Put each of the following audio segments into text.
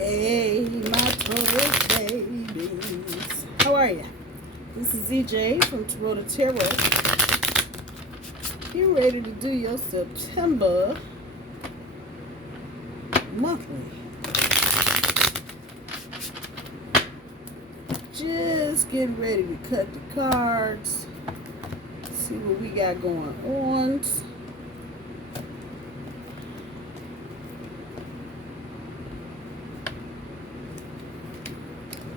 Hey, my Taurus babies. How are you? This is EJ from Taurota Tarot. You're ready to do your September monthly. Just getting ready to cut the cards. See what we got going on.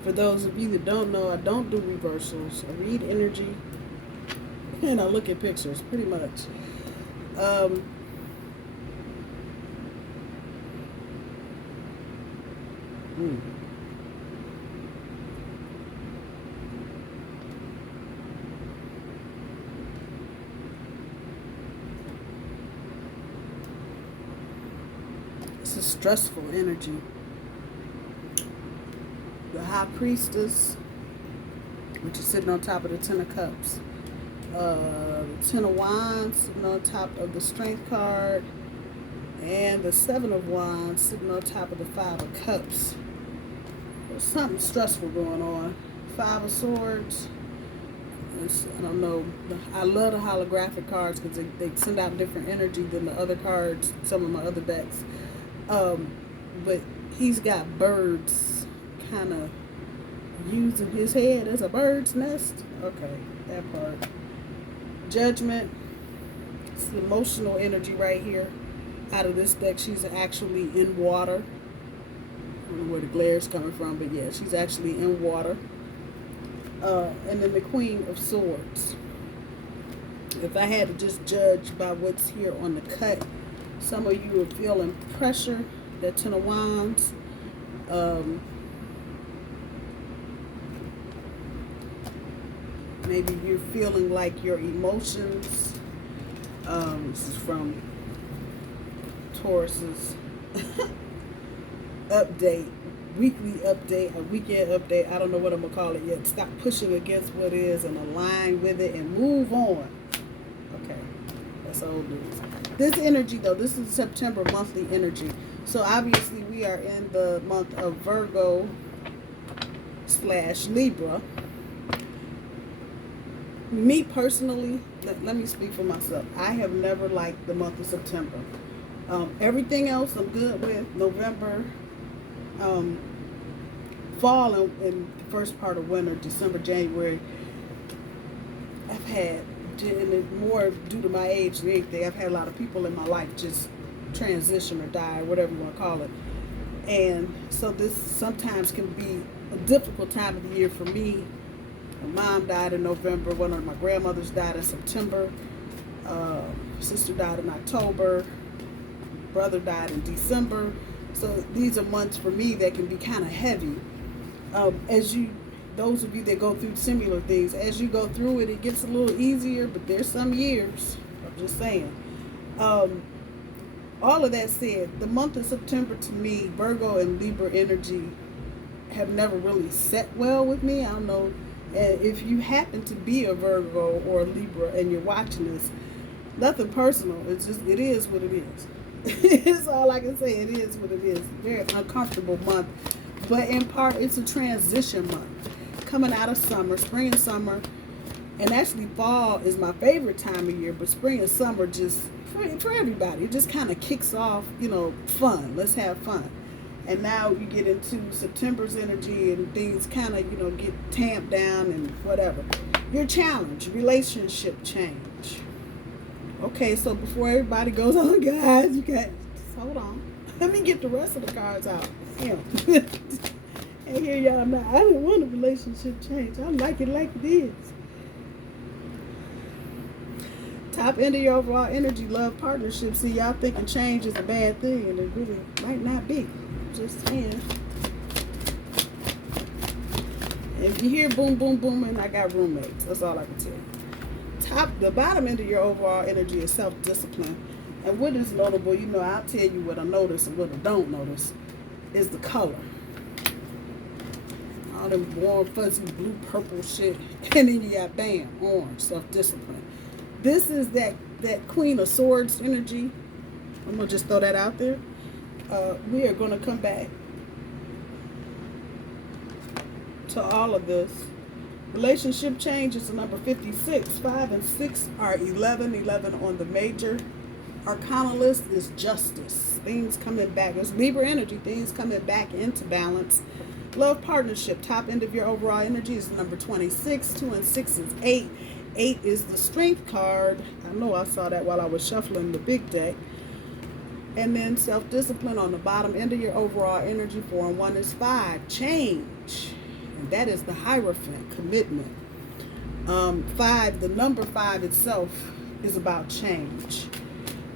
For those of you that don't know, I don't do reversals. I read energy and I look at pictures, pretty much. It's a stressful energy. The High Priestess, which is sitting on top of the Ten of Cups. The Ten of Wands sitting on top of the Strength card. And the Seven of Wands sitting on top of the Five of Cups. There's something stressful going on. Five of Swords. I don't know. I love the holographic cards because they send out different energy than the other cards, some of my other decks. But he's got birds kind of using his head as a bird's nest. Okay, that part. Judgment. It's the emotional energy right here. Out of this deck, she's actually in water. I don't know where the glare is coming from, but yeah, she's actually in water. And then the Queen of Swords. If I had to just judge by what's here on the cut, some of you are feeling pressure. That Ten of Wands. Maybe you're feeling like your emotions. This is from Taurus's update, weekly update, a weekend update. I don't know what I'm gonna call it yet. Stop pushing against what is and align with it and move on. Okay, that's old news. This energy though, this is September monthly energy. So obviously we are in the month of Virgo / Libra. Me personally, let me speak for myself. I have never liked the month of September. Everything else I'm good with. November, fall, and the first part of winter, December, January. I've had, and it's more due to my age than anything, I've had a lot of people in my life just transition or die, or whatever you want to call it. And so this sometimes can be a difficult time of the year for me. My mom died in November. One of my grandmothers died in September. Sister died in October. Brother died in December. So these are months for me that can be kind of heavy. Those of you that go through similar things, as you go through it, it gets a little easier, but there's some years. I'm just saying. All of that said, the month of September to me, Virgo and Libra energy have never really set well with me. I don't know. If you happen to be a Virgo or a Libra and you're watching this, nothing personal. It's just, it is what it is. It's all I can say. It is what it is. Very uncomfortable month. But in part, it's a transition month. Coming out of summer, spring and summer. And actually fall is my favorite time of year. But spring and summer just, for everybody, it just kind of kicks off, fun. Let's have fun. And now you get into September's energy and things kind of, get tamped down and whatever. Your challenge, relationship change. Okay, so before everybody goes on, guys, you got, hold on. Let me get the rest of the cards out. Damn. And here y'all now. I didn't want a relationship change. I like it like it is. Top end of your overall energy, love, partnership. See, y'all thinking change is a bad thing, and it really might not be. Just saying. If you hear boom, boom, boom, and I got roommates. That's all I can tell you. The bottom end of your overall energy is self-discipline. And what is notable, I'll tell you what I notice and what I don't notice, is the color. All them warm, fuzzy, blue, purple shit. And then you got, bam, orange, self-discipline. This is that Queen of Swords energy. I'm going to just throw that out there. We are going to come back to all of this. Relationship change is the number 56. 5 and 6 are 11. 11 on the major arcana list is justice. Things coming back. It's Libra energy. Things coming back into balance. Love partnership. Top end of your overall energy is the number 26. 2 and 6 is 8. 8 is the strength card. I know I saw that while I was shuffling the big deck. And then self-discipline on the bottom end of your overall energy. 4 and 1 is 5. Change. And that is the Hierophant, commitment. 5, the number 5 itself is about change.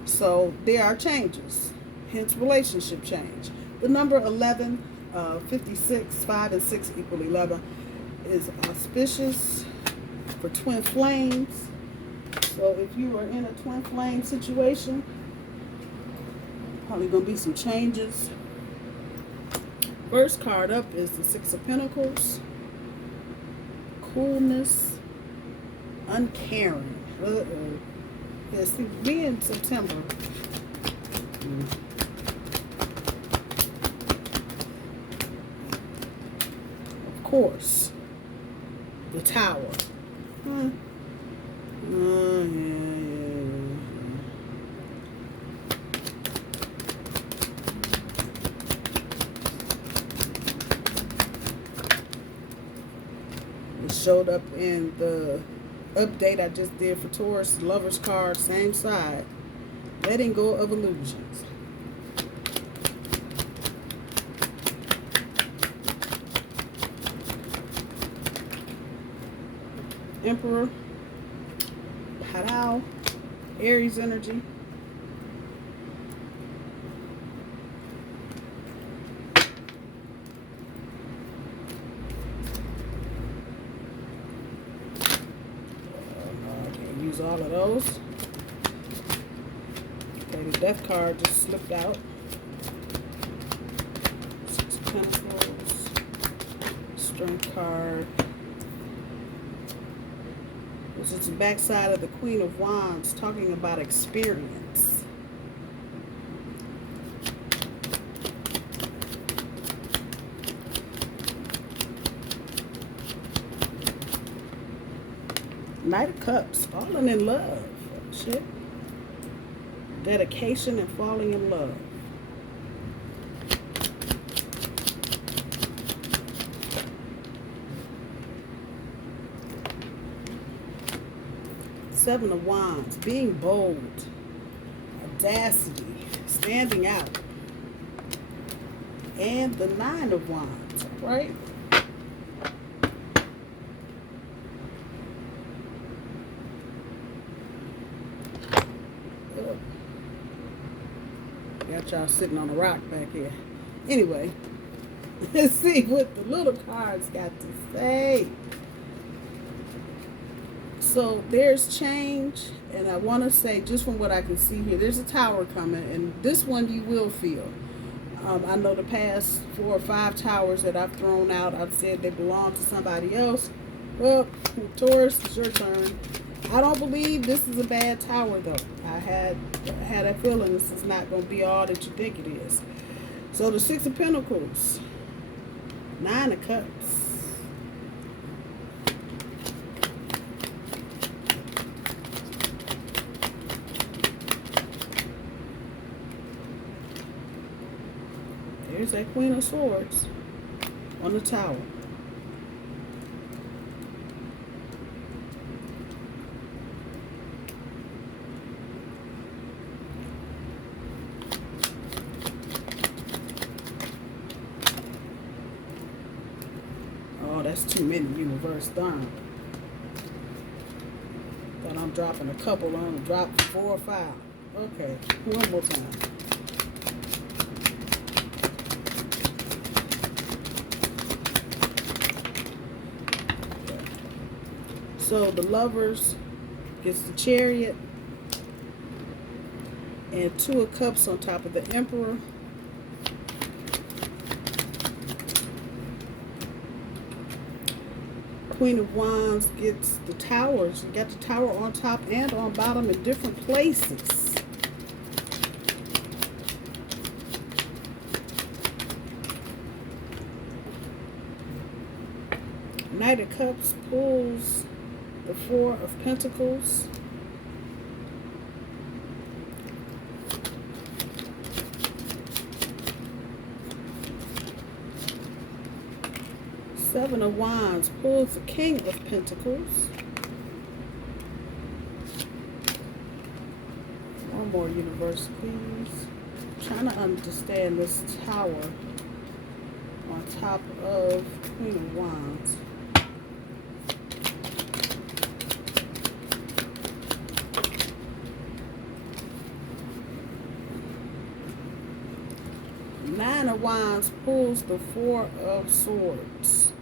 So there are changes, hence relationship change. The number 11, 56, 5 and 6 equal 11 is auspicious for twin flames. So if you are in a twin flame situation, probably going to be some changes. First card up is the 6 of Pentacles. Coolness. Uncaring. Yeah, see, being September. Of course. The Tower. Showed up in the update I just did for Taurus. Lover's card, same side. Letting go of illusions. Emperor. Parao. Aries energy. All of those. Okay, the Death card just slipped out. 6 of Pentacles. Strength card. This is the backside of the Queen of Wands, talking about experience. Knight of Cups, falling in love. Shit. Dedication and falling in love. Seven of Wands, being bold. Audacity, standing out. And the 9 of Wands, right? Got y'all sitting on a rock back here. Anyway, let's see what the little cards got to say. So there's change, and I want to say, just from what I can see here, there's a tower coming, and this one you will feel. I know the past 4 or 5 towers that I've thrown out, I've said they belong to somebody else. Well, Taurus, it's your turn. I don't believe this is a bad tower, though. I had a feeling this is not going to be all that you think it is. So the 6 of Pentacles, 9 of Cups. There's that Queen of Swords on the tower. Oh, that's too many, universe, darn. Thought I'm dropping a couple on, drop 4 or 5. Okay, one more time. So the Lovers gets the Chariot and 2 of Cups on top of the Emperor. Queen of Wands gets the Towers. You got the Tower on top and on bottom in different places. Knight of Cups pulls the Four of Pentacles. Seven of Wands pulls the King of Pentacles. One more universe, please. I'm trying to understand this Tower on top of Queen of Wands. Nine of Wands pulls the Four of Swords.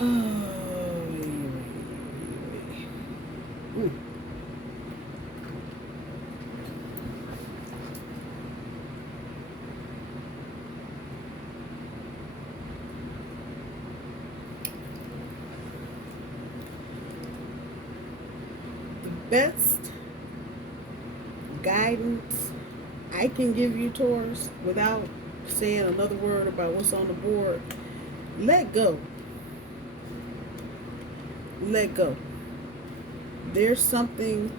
The best guidance I can give you, Taurus, without saying another word about what's on the board, let go. Let go. There's something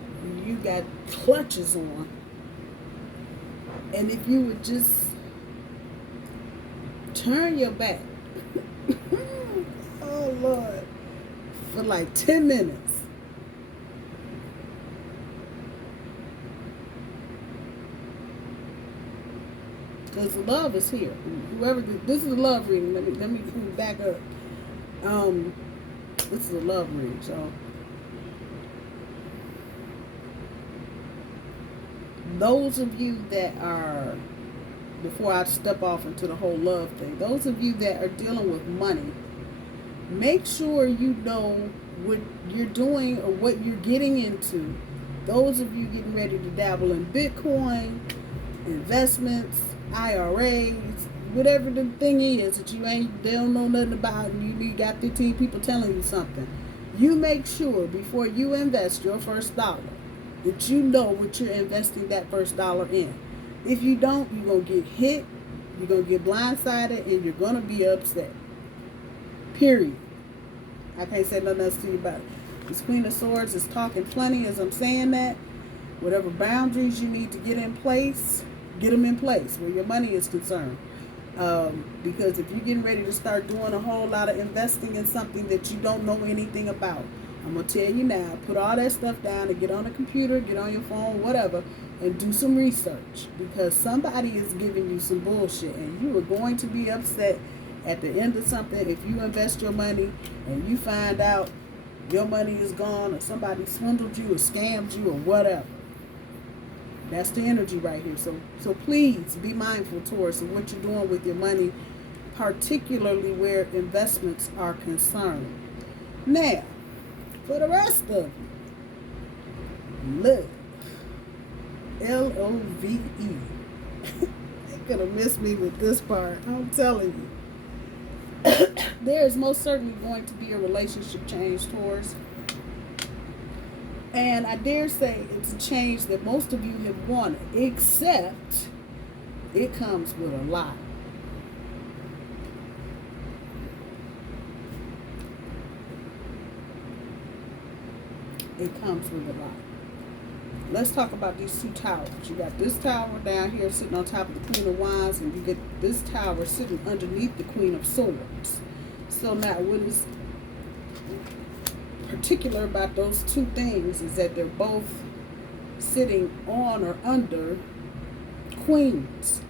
you got clutches on. And if you would just turn your back, oh Lord, for like 10 minutes. Because love is here. Whoever this is a love reading. Let me back up. This is a love reading, so those of you that are, before I step off into the whole love thing, those of you that are dealing with money, make sure you know what you're doing or what you're getting into. Those of you getting ready to dabble in Bitcoin, investments, IRAs, whatever the thing is that they don't know nothing about, and you got 15 people telling you something. You make sure before you invest your first dollar that you know what you're investing that first dollar in. If you don't, you're going to get hit, you're going to get blindsided, and you're going to be upset. Period. I can't say nothing else to you about it. This Queen of Swords is talking plenty as I'm saying that. Whatever boundaries you need to get in place, get them in place where your money is concerned. Because if you're getting ready to start doing a whole lot of investing in something that you don't know anything about, I'm going to tell you now, put all that stuff down and get on a computer, get on your phone, whatever, and do some research. Because somebody is giving you some bullshit, and you are going to be upset at the end of something if you invest your money and you find out your money is gone, or somebody swindled you or scammed you or whatever. That's the energy right here. So please be mindful, Taurus, of what you're doing with your money, particularly where investments are concerned. Now, for the rest of you, love. L-O-V-E. They're going to miss me with this part. I'm telling you. There is most certainly going to be a relationship change, Taurus. And I dare say it's a change that most of you have wanted, except it comes with a lot. It comes with a lot. Let's talk about these two towers. You got this tower down here sitting on top of the Queen of Wands, and you get this tower sitting underneath the Queen of Swords. So now what is particular about those two things is that they're both sitting on or under queens.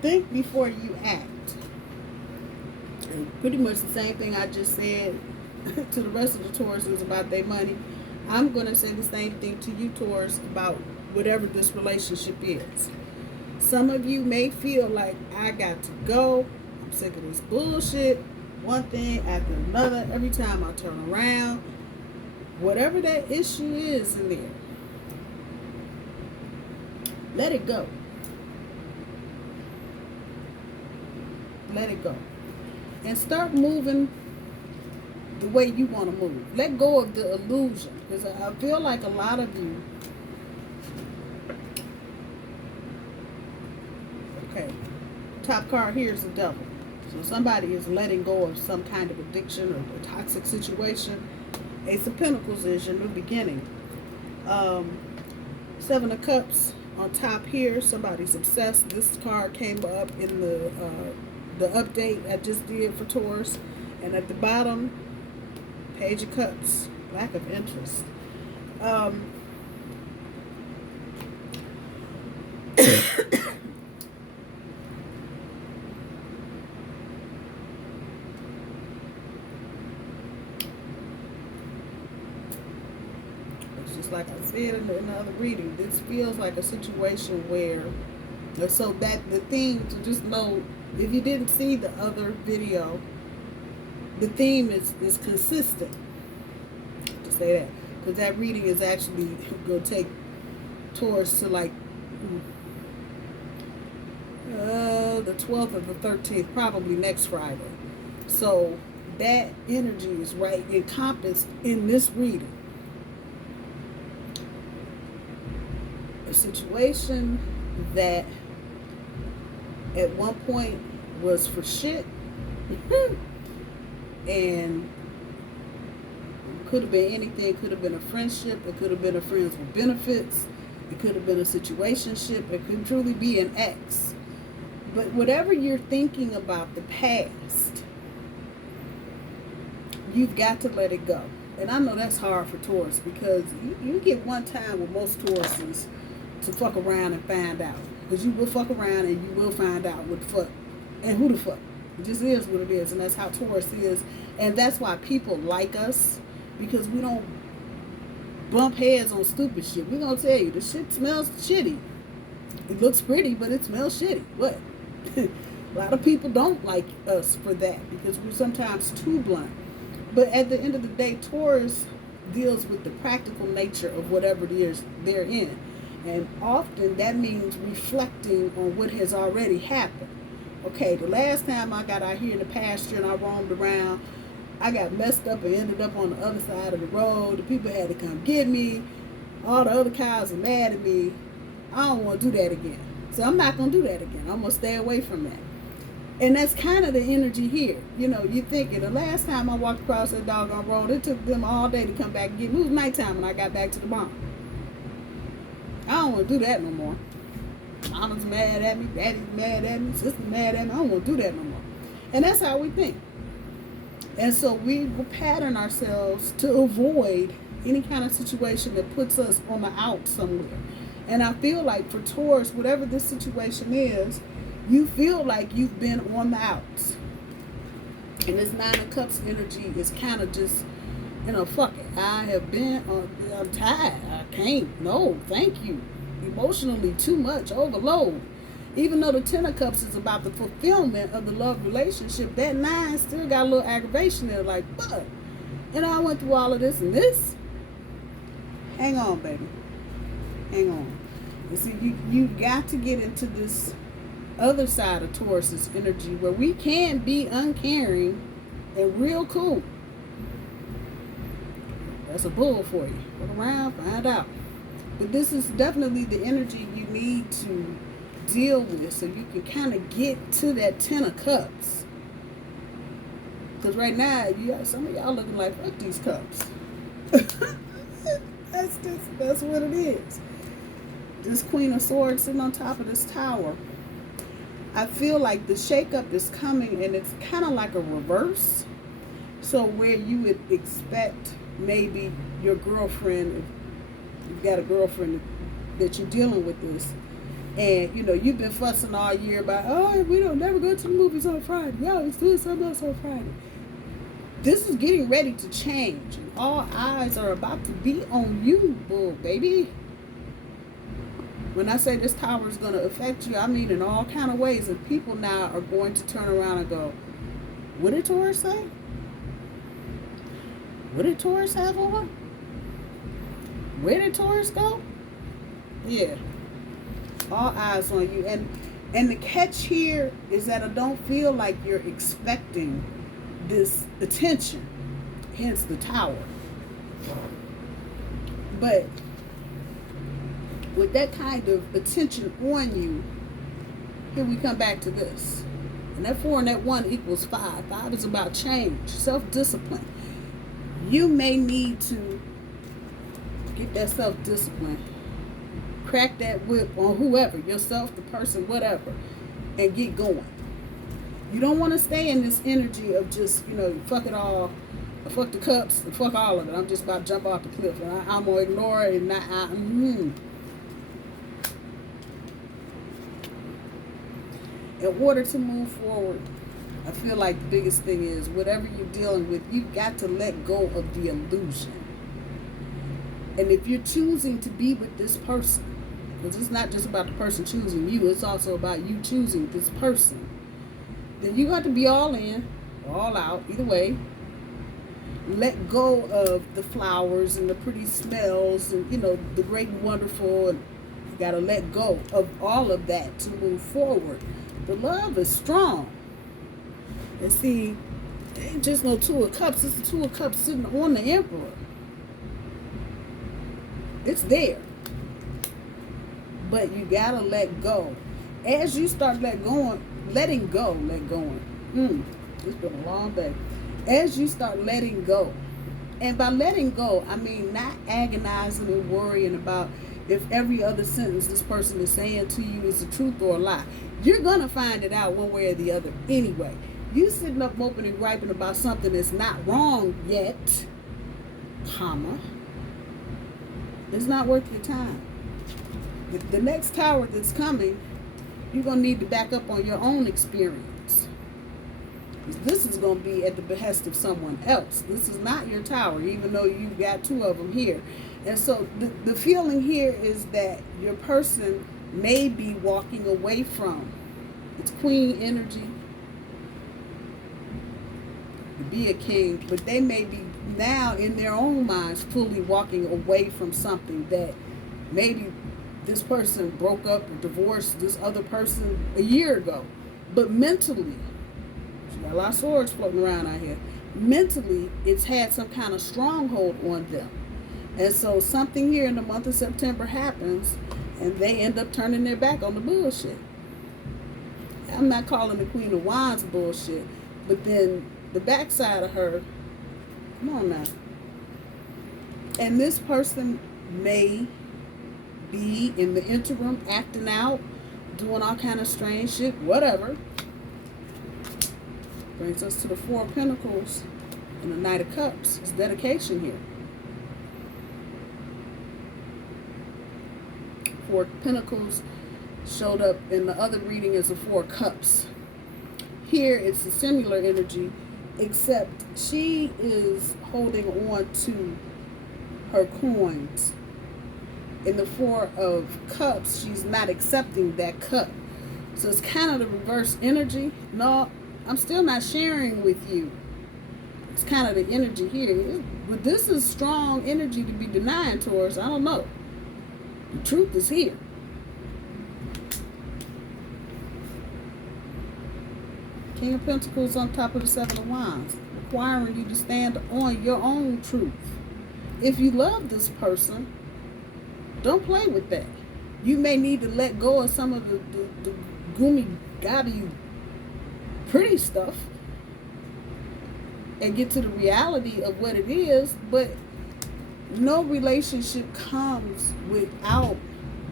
Think before you act. And pretty much the same thing I just said to the rest of the Tauruses about their money. I'm going to say the same thing to you, Taurus, about whatever this relationship is. Some of you may feel like, I got to go. I'm sick of this bullshit. One thing after another. Every time I turn around. Whatever that issue is in there. Let it go. Let it go. And start moving the way you want to move. Let go of the illusion. Because I feel like a lot of you, okay, top card here is the devil. So somebody is letting go of some kind of addiction or a toxic situation. Ace of Pentacles is your new beginning. Seven of Cups on top here. Somebody's obsessed. This card came up in the update I just did for Taurus. And at the bottom, Page of Cups. Lack of interest. Just like I said in the other reading, this feels like a situation where, so that the theme, to just know, if you didn't see the other video, the theme is consistent, to say that, because that reading is actually going to take Taurus to like the 12th or the 13th, probably next Friday. So that energy is right encompassed in this reading. A situation that at one point was for shit and could have been anything. Could have been a friendship, it could have been a friends with benefits, it could have been a situationship, it could truly be an ex. But whatever you're thinking about the past, you've got to let it go. And I know that's hard for Taurus, because you get one time with most Tauruses to fuck around and find out. Because you will fuck around and you will find out what the fuck and who the fuck. It just is what it is. And that's how Taurus is. And that's why people like us. Because we don't bump heads on stupid shit. We're going to tell you, the shit smells shitty. It looks pretty, but it smells shitty. What? A lot of people don't like us for that. Because we're sometimes too blunt. But at the end of the day, Taurus deals with the practical nature of whatever it is they're in. And often that means reflecting on what has already happened. Okay, the last time I got out here in the pasture and I roamed around, I got messed up and ended up on the other side of the road. The people had to come get me. All the other cows are mad at me. I don't want to do that again. So I'm not going to do that again. I'm going to stay away from that. And that's kind of the energy here. You know, you thinking the last time I walked across that doggone road, it took them all day to come back and get me. It was nighttime when I got back to the barn. I don't want to do that no more. Mama's mad at me, daddy's mad at me, sister's mad at me. I don't want to do that no more. And that's how we think. And so we will pattern ourselves to avoid any kind of situation that puts us on the out somewhere. And I feel like for Taurus, whatever this situation is, you feel like you've been on the outs. And this Nine of Cups energy is kind of just, you know, fuck it. I have been, I'm tired. I can't. No, thank you. Emotionally too much, overload. Even though the Ten of Cups is about the fulfillment of the love relationship, that Nine still got a little aggravation there. Like, but, you know, I went through all of this and this. Hang on, baby. Hang on. You see, you got to get into this other side of Taurus's energy where we can be uncaring and real cool. That's a bull for you. Look around, find out. But this is definitely the energy you need to deal with so you can kind of get to that Ten of Cups. Because right now, you got some of y'all looking like, fuck these cups. That's what it is. This Queen of Swords sitting on top of this tower. I feel like the shakeup is coming and it's kind of like a reverse. So where you would expect maybe your girlfriend, if you've got a girlfriend that you're dealing with this, and you know you've been fussing all year about, oh, we don't never go to the movies on Friday, yo, let's do something else on Friday. This is getting ready to change, and all eyes are about to be on you, bull baby. When I say this tower is going to affect you, I mean in all kind of ways, and people now are going to turn around and go, what did Taurus say? What did Taurus have on? Where did Taurus go? Yeah. All eyes on you. And the catch here is that I don't feel like you're expecting this attention. hence the Tower. But with that kind of attention on you, here we come back to this. And that 4 and that 1 equals 5. 5 is about change, self-discipline. You may need to get that self-discipline. Crack that whip on whoever, yourself, the person, whatever, and get going. You don't want to stay in this energy of just, fuck it all, fuck the cups, and fuck all of it. I'm just about to jump off the cliff, and I'm going to ignore it, and In order to move forward, I feel like the biggest thing is whatever you're dealing with, you've got to let go of the illusion. And if you're choosing to be with this person, because it's not just about the person choosing you, it's also about you choosing this person, then you got to be all in, or all out, either way. Let go of the flowers and the pretty smells and, the great and wonderful. And you got to let go of all of that to move forward. The love is strong. And see, it ain't just no 2 of Cups. It's the 2 of Cups sitting on the Emperor. It's there. But you got to let go. As you start letting go. It's been a long day. As you start letting go. And by letting go, I mean not agonizing and worrying about if every other sentence this person is saying to you is the truth or a lie. You're going to find it out one way or the other anyway. You sitting up moping and griping about something that's not wrong yet, it's not worth your time. The next Tower that's coming, you're going to need to back up on your own experience. This is going to be at the behest of someone else. This is not your Tower, even though you've got 2 of them here. And so the feeling here is that your person may be walking away from. It's Queen energy. To be a king, but they may be now in their own minds fully walking away from something that maybe this person broke up or divorced this other person a year ago. But mentally, she got a lot of swords floating around out here. Mentally, it's had some kind of stronghold on them. And so something here in the month of September happens, and they end up turning their back on the bullshit. I'm not calling the Queen of Wands bullshit, but then the backside of her, come on now. And this person may be in the interim acting out, doing all kind of strange shit, whatever. Brings us to the 4 of Pentacles and the Knight of Cups. It's dedication here. 4 Pentacles showed up in the other reading as the 4 Cups. Here it's a similar energy, except she is holding on to her coins. In the 4 of Cups, she's not accepting that cup. So it's kind of the reverse energy. No, I'm still not sharing with you. It's kind of the energy here. But this is strong energy to be denying, Taurus. I don't know. The truth is here. King of Pentacles on top of the 7 of Wands, requiring you to stand on your own truth. If you love this person, don't play with that. You may need to let go of some of the goomy, gobby, pretty stuff and get to the reality of what it is. But no relationship comes without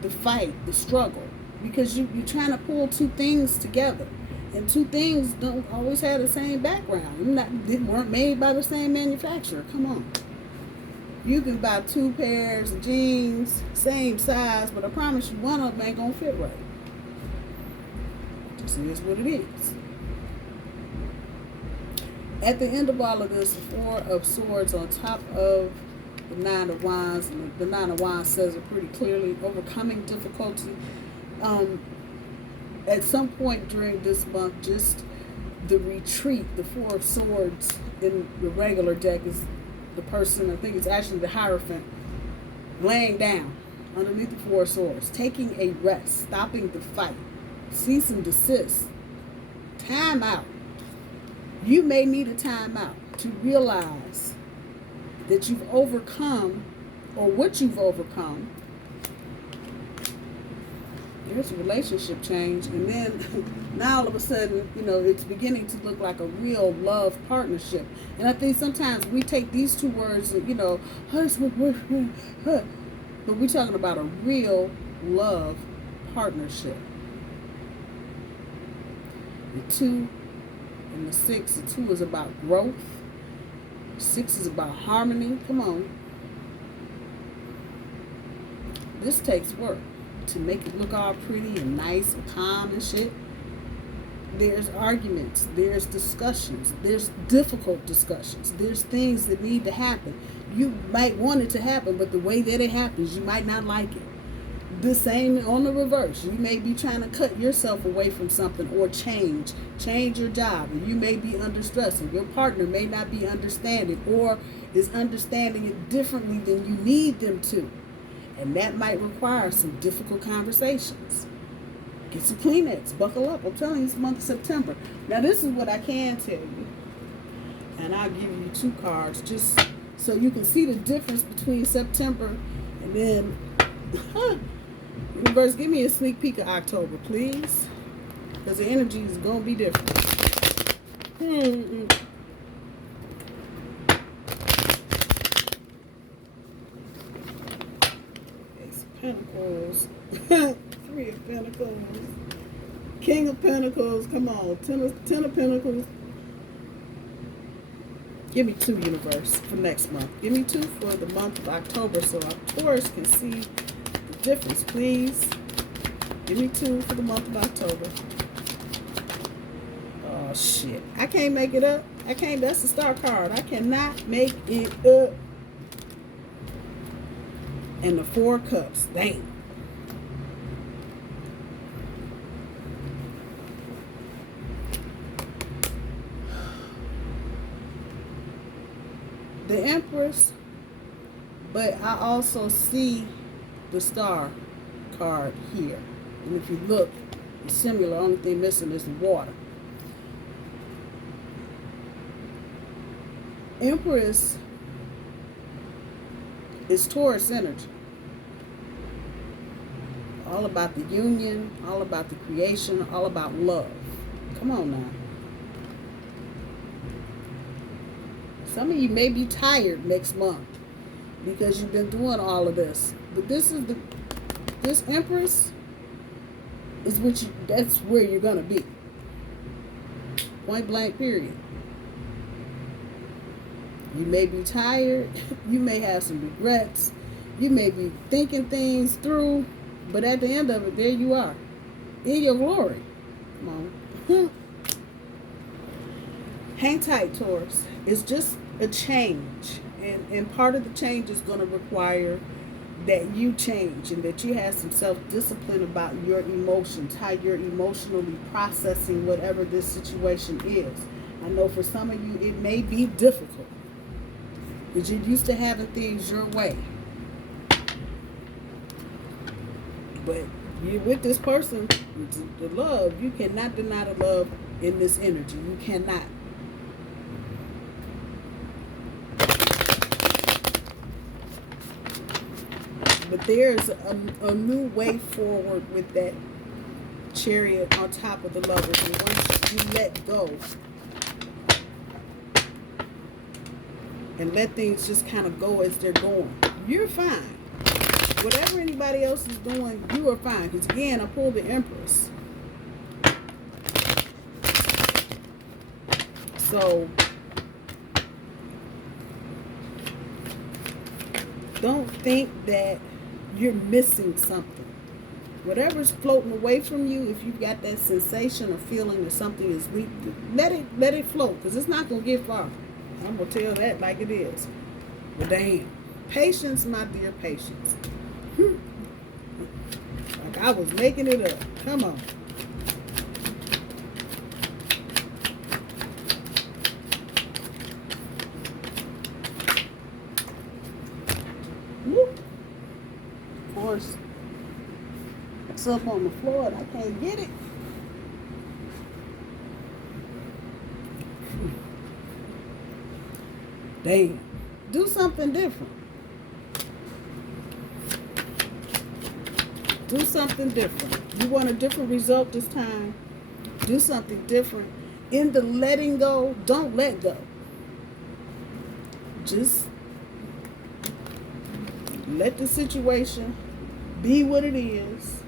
the fight, the struggle, because you're trying to pull 2 things together. And 2 things don't always have the same background. They weren't made by the same manufacturer. Come on. You can buy 2 pairs of jeans, same size, but I promise you one of them ain't going to fit right. Just is what it is. At the end of all of this, 4 of Swords on top of the 9 of Wands. And the 9 of Wands says it pretty clearly. Overcoming difficulty. At some point during this month, just the retreat, the 4 of Swords in the regular deck is the person, I think it's actually the Hierophant, laying down underneath the 4 of Swords, taking a rest, stopping the fight, cease and desist, time out. You may need a time out to realize that you've overcome or what you've overcome. There's a relationship change, and then now all of a sudden, you know, it's beginning to look like a real love partnership. And I think sometimes we take these two words, you know, husband, but we're talking about a real love partnership. The 2 and the 6, the 2 is about growth. 6 is about harmony. Come on. This takes work to make it look all pretty and nice and calm and shit. There's arguments, there's discussions, there's difficult discussions, there's things that need to happen. You might want it to happen, but the way that it happens, you might not like it. The same on the reverse. You may be trying to cut yourself away from something or change your job, and you may be under stress, and your partner may not be understanding or is understanding it differently than you need them to. And that might require some difficult conversations. Get some Kleenex. Buckle up. I'm telling you, it's the month of September. Now, this is what I can tell you. And I'll give you 2 cards just so you can see the difference between September and then... Universe, give me a sneak peek of October, please. Because the energy is going to be different. Pentacles, 3 of Pentacles, King of Pentacles, come on, 10 of Pentacles. Give me 2, universe, for next month. Give me 2 for the month of October so our Taurus can see the difference, please. Give me 2 for the month of October. Oh, shit. I can't make it up. That's the star card. I cannot make it up. And the 4 cups. Dang. The Empress, but I also see the star card here. And if you look, it's similar. Only thing missing is the water. Empress is Taurus energy. All about the union, all about the creation, all about love. Come on now. Some of you may be tired next month because you've been doing all of this. But this Empress is that's where you're gonna be. Point blank period. You may be tired, you may have some regrets, you may be thinking things through, but at the end of it, there you are, in your glory. Come on. Hang tight, Taurus. It's just a change, and part of the change is going to require that you change and that you have some self-discipline about your emotions, how you're emotionally processing whatever this situation is. I know for some of you, it may be difficult. Because you're used to having things your way. But you're with this person, the love, you cannot deny the love in this energy. You cannot. But there's a new way forward with that Chariot on top of the Lovers. And once you let go and let things just kind of go as they're going, you're fine. Whatever anybody else is doing, you are fine. Because again, I pulled the Empress. So don't think that you're missing something. Whatever's floating away from you, if you've got that sensation or feeling that something is weak, let it float, because it's not going to get far. I'm going to tell that like it is. But damn. Patience, my dear, patience. Like I was making it up. Come on. Woo. Of course, it's up on the floor and I can't get it. Damn. Do something different. Do something different. You want a different result this time? Do something different. In the letting go, don't let go. Just let the situation be what it is.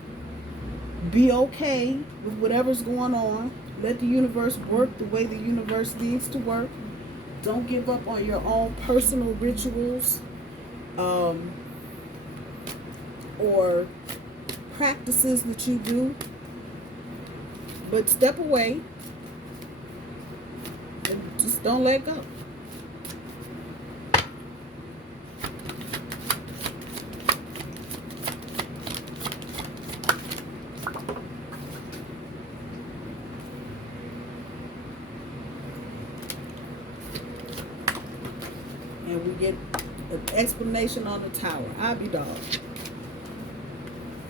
Be okay with whatever's going on. Let the universe work the way the universe needs to work. Don't give up on your own personal rituals or practices that you do. But step away and just don't let go. And we get an explanation on the tower. I'll be dog.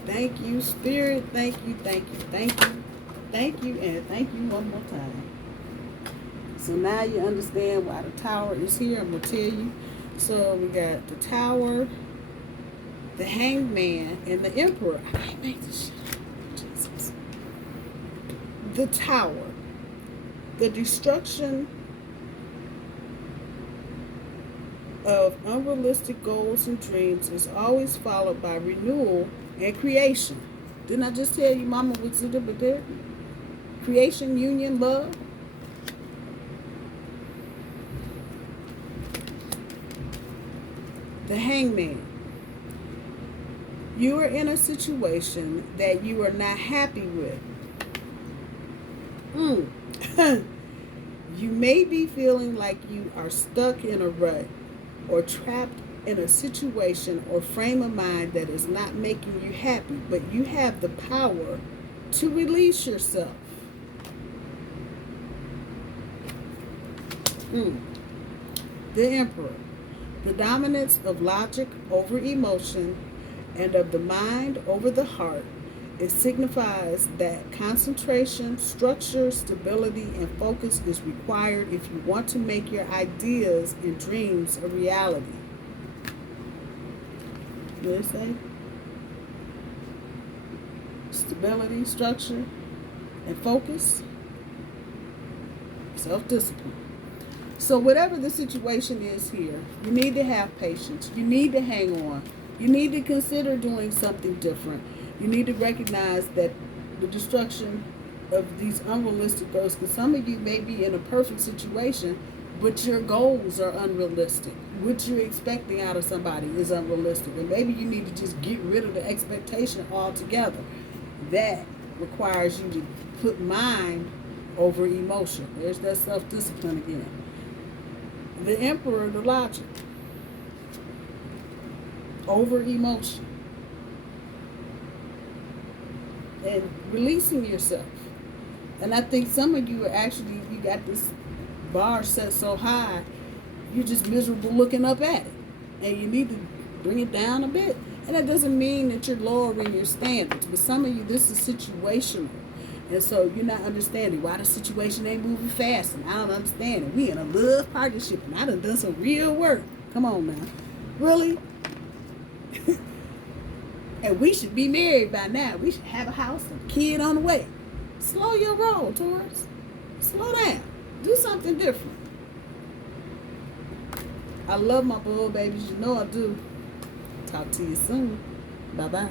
Thank you, Spirit. Thank you, thank you, thank you. Thank you, and thank you one more time. So now you understand why the tower is here. I'm going to tell you. So we got the tower, the hanged man, and the emperor. I can't make this shit up. Jesus. The tower. The destruction of unrealistic goals and dreams is always followed by renewal and creation. Didn't I just tell you Mama was it up there? Creation, union, love. The hangman. You are in a situation that you are not happy with. You may be feeling like you are stuck in a rut or trapped in a situation or frame of mind that is not making you happy, but you have the power to release yourself. The emperor. The dominance of logic over emotion and of the mind over the heart. It signifies that concentration, structure, stability, and focus is required if you want to make your ideas and dreams a reality. What did it say? Stability, structure, and focus. Self-discipline. So whatever the situation is here, you need to have patience. You need to hang on. You need to consider doing something different. You need to recognize that the destruction of these unrealistic goals, because some of you may be in a perfect situation, but your goals are unrealistic. What you're expecting out of somebody is unrealistic. And maybe you need to just get rid of the expectation altogether. That requires you to put mind over emotion. There's that self-discipline again. The emperor, the logic, over emotion. And releasing yourself. And I think some of you are actually, you got this bar set so high, you're just miserable looking up at it. And you need to bring it down a bit. And that doesn't mean that you're lowering your standards. But some of you, this is situational. And so you're not understanding why the situation ain't moving fast. And I don't understand it. We in a love partnership. And I done some real work. Come on now. Really? And we should be married by now. We should have a house and a kid on the way. Slow your roll, Taurus. Slow down. Do something different. I love my bull babies. You know I do. Talk to you soon. Bye-bye.